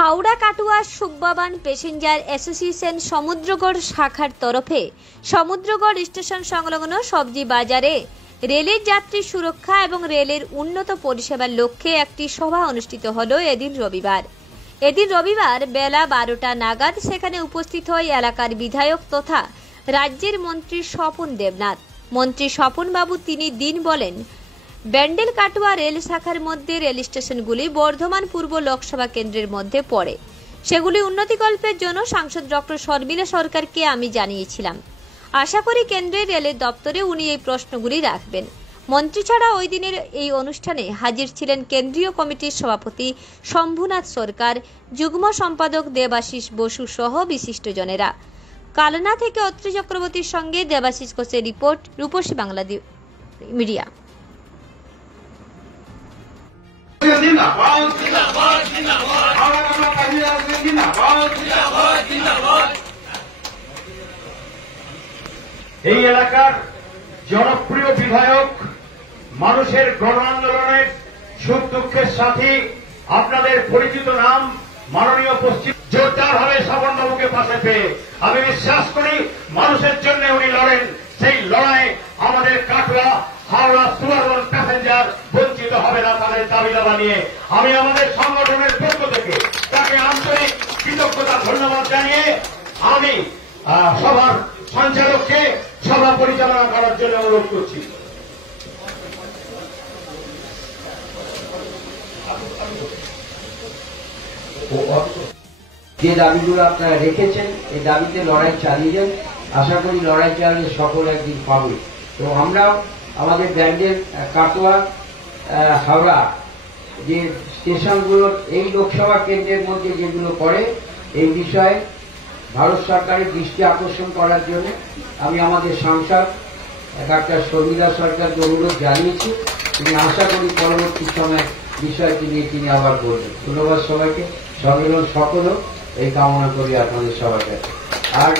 হাওড়া কাটুয়া সুব্বাবান passenger association Samudragarh শাখার তরফে Samudragarh station সংলগ্ন সবজি বাজারে রেলের যাত্রী সুরক্ষা এবং রেলের উন্নত পরিষেবার লক্ষ্যে একটি সভা অনুষ্ঠিত হলো এদিন রবিবার বেলা 12টা নাগাদ সেখানে উপস্থিত হয় এলাকার বিধায়ক তথা রাজ্যের মন্ত্রী স্বপন দেবনাথ। মন্ত্রী স্বপন বাবু তিনি দিন বলেন, ব্যান্ডেল কাটুয়া রেল শাখার মধ্যে রেল স্টেশনগুলি বর্ধমান পূর্ব লোকসভা কেন্দ্রের মধ্যে পড়ে। সেগুলি উন্নতিকল্পের জন্য সাংসদ ডক্টর শর্মিলা সরকারকে আমি জানিয়েছিলাম। আশা করি কেন্দ্রের রেলের দপ্তরে উনি এই প্রশ্নগুলি রাখবেন। মন্ত্রী ছাড়া ওই দিনের এই অনুষ্ঠানে হাজির ছিলেন কেন্দ্রীয় কমিটির সভাপতি শম্ভুনাথ সরকার, যুগ্ম সম্পাদক দেবাশিস বসু সহ বিশিষ্টজনেরা। কালনা থেকে অত্রি চক্রবর্তীর সঙ্গে দেবাশিস ঘোষের রিপোর্ট, রূপসী বাংলা মিডিয়া। এই এলাকার জনপ্রিয় বিধায়ক, মানুষের গণ আন্দোলনের সুখ দুঃখের সাথী, আপনাদের পরিচিত নাম মাননীয় পশ্চিম জোরদারভাবে স্বপন বাবুকে পাশে পেয়ে আমি বিশ্বাস করি মানুষের জন্য উনি লড়েন। সেই লড়াইয়ে আমাদের কাটুয়া হাওড়া সুব্বাবান প্যাসেঞ্জার বঞ্চিত হবে না তাদের দাবি দাবা নিয়ে। আমি আমাদের সংগঠনের পক্ষ থেকে তাকে আন্তরিক কৃতজ্ঞতা ধন্যবাদ জানিয়ে আমি সভার সঞ্চালককে সভা পরিচালনা করার জন্য অনুরোধ করছি। যে দাবিগুলো আপনারা রেখেছেন এই দাবিতে লড়াই চালিয়ে যান। আশা করি লড়াই চালিয়ে সকল একদিন পাবে। তো আমরাও আমাদের ব্যান্ডেল কাটোয়া হাওড়া যে স্টেশনগুলো এই লোকসভা কেন্দ্রের মধ্যে যেগুলো পড়ে এই বিষয়ে ভারত সরকারের দৃষ্টি আকর্ষণ করার জন্য আমি আমাদের সাংসদ ডাক্তার শর্মিলা সরকারকে অনুরোধ জানিয়েছি। তিনি আশা করি পরবর্তী সময় বিষয়টি নিয়ে তিনি আবার বলবেন। ধন্যবাদ সবাইকে। সম্মেলন সফল হোক এই কামনা করি আপনাদের সবার কাছে। আর